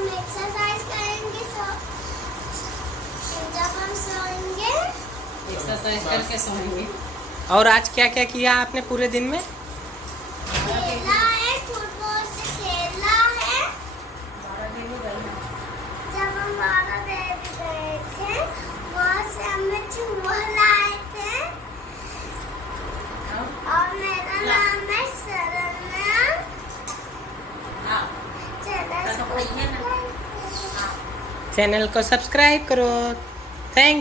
हम एक्सरसाइज करेंगे, जब हम सोएंगे एक्सरसाइज करके सोएंगे। और आज क्या क्या किया आपने पूरे दिन में? खेला है, फुटबॉल से खेला है। जब हम 12 देवी गए थे वहाँ से हमें चूहा लाए थे। और मेरा नाम है शरण्या। चैनल को सब्सक्राइब करो। थैंक